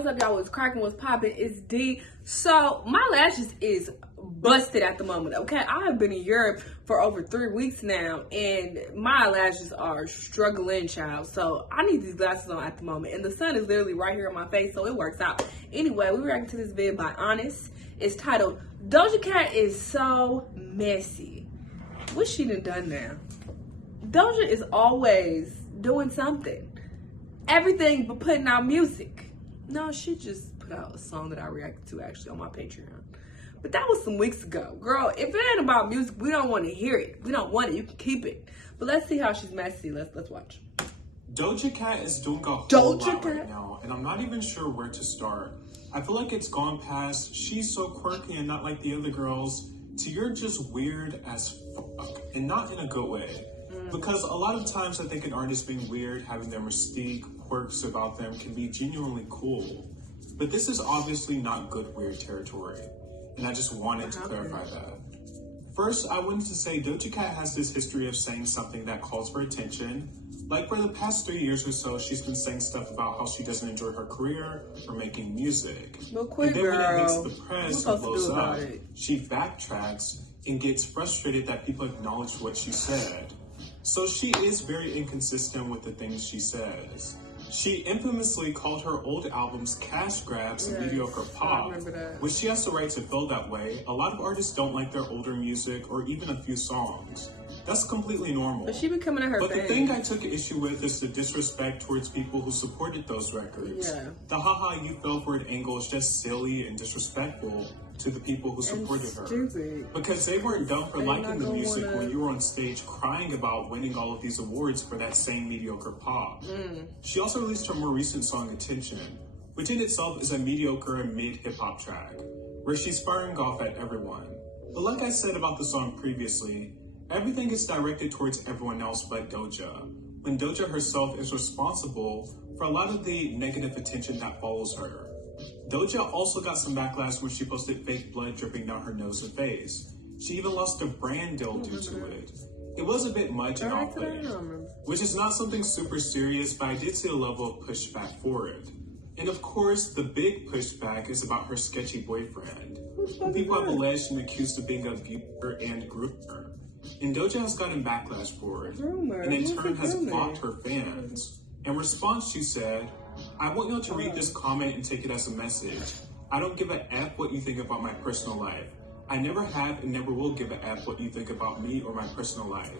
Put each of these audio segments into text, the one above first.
What's up, y'all? What's cracking? What's popping? It's D. So my lashes is busted at the moment. Okay, I have been in Europe for over 3 weeks now, and my lashes are struggling, child. So I need these glasses on at the moment, and the sun is literally right here on my face, so it works out. Anyway, we reacting to this vid by Honest. It's titled "Doja Cat is so messy." What she done now? Doja is always doing something. Everything but putting out music. No, she just put out a song that I reacted to actually on my Patreon. But that was some weeks ago. Girl, if it ain't about music, we don't want to hear it. We don't want it. You can keep it. But let's see how she's messy. Let's watch. Doja Cat is doing a whole lot right now, and I'm not even sure where to start. I feel like it's gone past she's so quirky and not like the other girls to you're just weird as fuck, and not in a good way. Because a lot of times I think an artist being weird, having their mystique, quirks about them can be genuinely cool. But this is obviously not good weird territory. And I just wanted to clarify that. First, I wanted to say Doja Cat has this history of saying something that calls for attention. Like for the past 3 years or so, she's been saying stuff about how she doesn't enjoy her career or making music. And then when it hits the press and blows up, she backtracks and gets frustrated that people acknowledge what she said. So she is very inconsistent with the things she says. She infamously called her old albums cash grabs and mediocre pop, which she has the right to feel that way. A lot of artists don't like their older music or even a few songs. That's completely normal. But she be coming at her the thing I took issue with is the disrespect towards people who supported those records. The haha you fell for it angle is just silly and disrespectful to the people who supported her. Because they weren't dumb for liking the music when you were on stage crying about winning all of these awards for that same mediocre pop. She also released her more recent song Attention, which in itself is a mediocre mid-hip hop track, where she's firing off at everyone. But like I said about the song previously, everything is directed towards everyone else but Doja, when Doja herself is responsible for a lot of the negative attention that follows her. Doja also got some backlash when she posted fake blood dripping down her nose and face. She even lost a brand deal due to it. It was a bit much and off-putting, which is not something super serious, but I did see a level of pushback for it. And of course, the big pushback is about her sketchy boyfriend, who people have alleged and accused of being an abuser and groomer. And Doja has gotten backlash for it, and in turn has blocked her fans. In response, she said, "I want y'all to read this comment and take it as a message. I don't give a F what you think about my personal life. I never have and never will give a F what you think about me or my personal life.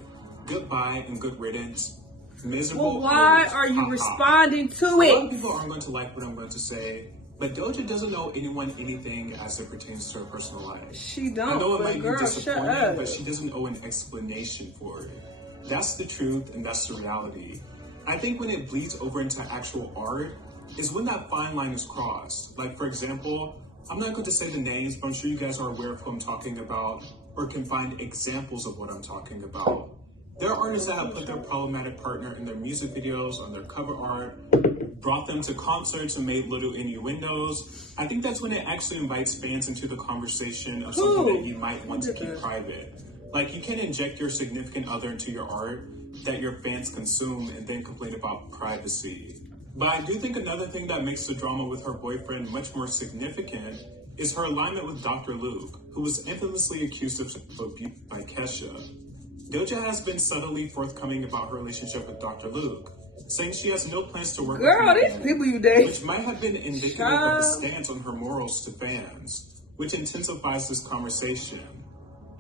Goodbye and good riddance. Miserable." Well, why are you responding to it? A lot of people aren't going to like what I'm going to say, but Doja doesn't know anyone anything as it pertains to her personal life. She don't. I know it might girl, be disappointing, but she doesn't owe an explanation for it. That's the truth and that's the reality. I think when it bleeds over into actual art is when that fine line is crossed. Like, for example, I'm not going to say the names, but I'm sure you guys are aware of who I'm talking about or can find examples of what I'm talking about. There are artists that have put their problematic partner in their music videos, on their cover art, brought them to concerts and made little innuendos. I think that's when it actually invites fans into the conversation of something that you might want to keep private. Like, you can't inject your significant other into your art that your fans consume and then complain about privacy. But I do think another thing that makes the drama with her boyfriend much more significant is her alignment with Dr. Luke, who was infamously accused of abuse by Kesha. Doja has been subtly forthcoming about her relationship with Dr. Luke, saying she has no plans to work with him again, which might have been indicative of the stance on her morals to fans, which intensifies this conversation.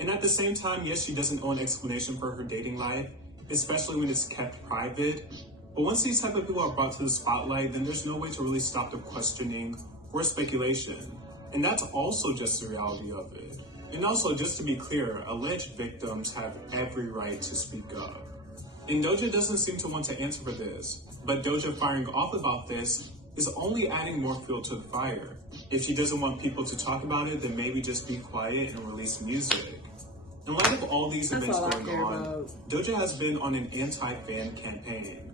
And at the same time, yes, she doesn't owe an explanation for her dating life, especially when it's kept private. But once these type of people are brought to the spotlight, then there's no way to really stop the questioning or speculation. And that's also just the reality of it. And also, just to be clear, alleged victims have every right to speak up. And Doja doesn't seem to want to answer for this, but Doja firing off about this is only adding more fuel to the fire. If she doesn't want people to talk about it, then maybe just be quiet and release music. In light of all these events going on, Doja has been on an anti-fan campaign.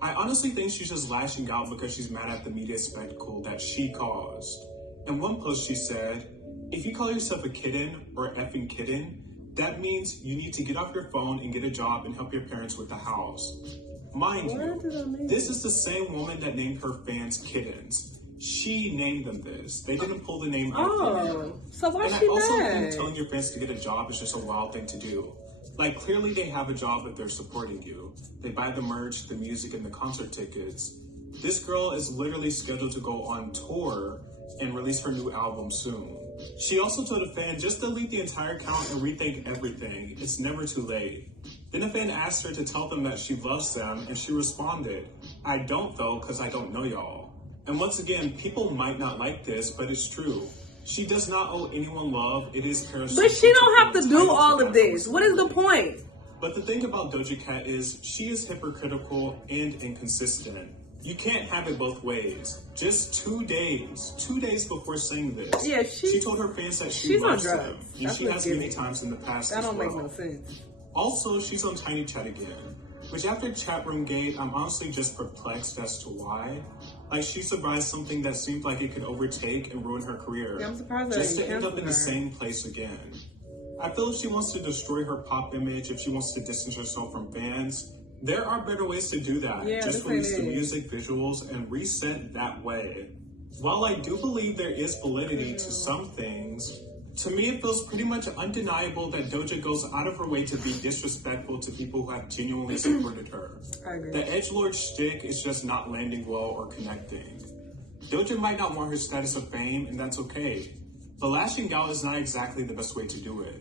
I honestly think she's just lashing out because she's mad at the media spectacle that she caused. In one post she said, "If you call yourself a kitten or effing kitten, that means you need to get off your phone and get a job and help your parents with the house." Mind you, this is the same woman that named her fans kittens. She named them this. They didn't pull the name out of thin air. So why and she I also mad? think telling your fans to get a job is just a wild thing to do. Like, clearly they have a job if they're supporting you. They buy the merch, the music, and the concert tickets. This girl is literally scheduled to go on tour and release her new album soon. She also told a fan just delete the entire account and rethink everything. It's never too late. Then a fan asked her to tell them that she loves them, and she responded, I don't though, cause I don't know y'all. And once again, people might not like this, but it's true. She does not owe anyone love. It is her. But she don't have to do all of this. What is the point? But the thing about Doja Cat is she is hypocritical and inconsistent. You can't have it both ways. Just 2 days before saying this, yeah, she told her fans that she loves them. And That's she has many times in the past that as don't well. make no sense. Also, she's on Tiny Chat again, which after Chatroom Gate, I'm honestly just perplexed as to why. Like, she survived something that seemed like it could overtake and ruin her career. Yeah, I'm surprised just that to end up in the same place again. I feel if she wants to destroy her pop image, if she wants to distance herself from fans, there are better ways to do that. Yeah, just release the music, visuals, and reset that way. While I do believe there is validity to some things, to me it feels pretty much undeniable that Doja goes out of her way to be disrespectful to people who have genuinely supported her. I agree. The edgelord shtick is just not landing well or connecting. Doja might not want her status of fame, and that's okay. But lashing out is not exactly the best way to do it.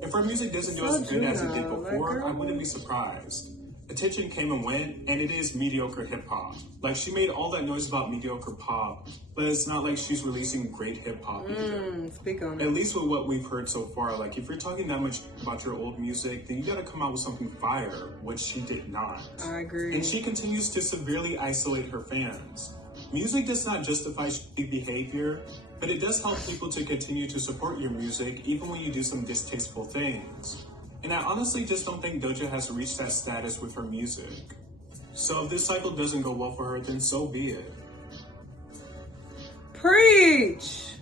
If her music doesn't do as good as it did before, I wouldn't be surprised. Attention came and went, and it is mediocre hip-hop. Like, she made all that noise about mediocre pop, but it's not like she's releasing great hip-hop either. Speak on it. At least with what we've heard so far. Like, if you're talking that much about your old music, then you gotta come out with something fire, which she did not. I agree. And she continues to severely isolate her fans. Music does not justify shitty behavior, but it does help people to continue to support your music, even when you do some distasteful things. And I honestly just don't think Doja has reached that status with her music. So if this cycle doesn't go well for her, then so be it. Preach!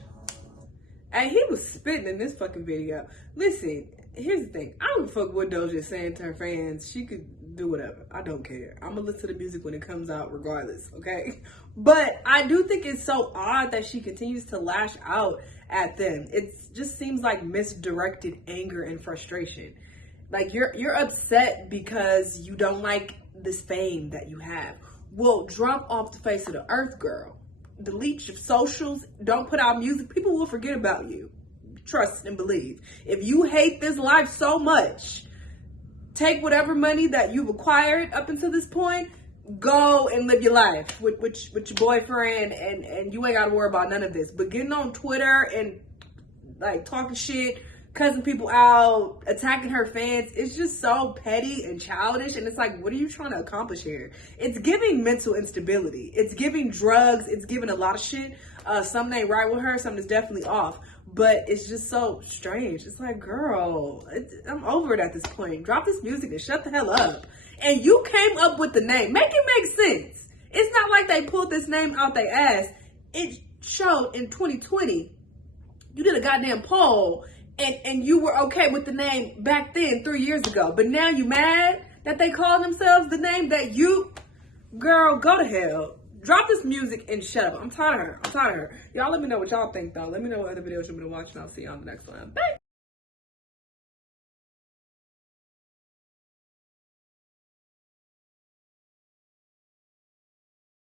And he was spitting in this fucking video. Listen, here's the thing. I don't fuck what Doja is saying to her fans. She could do whatever. I don't care. I'm gonna listen to the music when it comes out regardless, okay? But I do think it's so odd that she continues to lash out at them. It just seems like misdirected anger and frustration. Like, you're upset because you don't like this fame that you have. Well, drop off the face of the earth, girl. Delete your socials. Don't put out music. People will forget about you. Trust and believe. If you hate this life so much, take whatever money that you've acquired up until this point, go and live your life with your boyfriend, and you ain't got to worry about none of this. But getting on Twitter and like talking shit, cussing people out, attacking her fans, it's just so petty and childish. And it's like, what are you trying to accomplish here? It's giving mental instability. It's giving drugs. It's giving a lot of shit. Something ain't right with her. Something is definitely off. But it's just so strange. It's like, girl, I'm over it at this point. Drop this music and shut the hell up. And you came up with the name. Make it make sense. It's not like they pulled this name out their ass. It showed in 2020. You did a goddamn poll. And you were okay with the name back then, 3 years ago. But now you mad that they call themselves the name that you... Girl, go to hell. Drop this music and shut up. I'm tired of her. Y'all let me know what y'all think, though. Let me know what other videos you've been watching. I'll see you on the next one. Bye.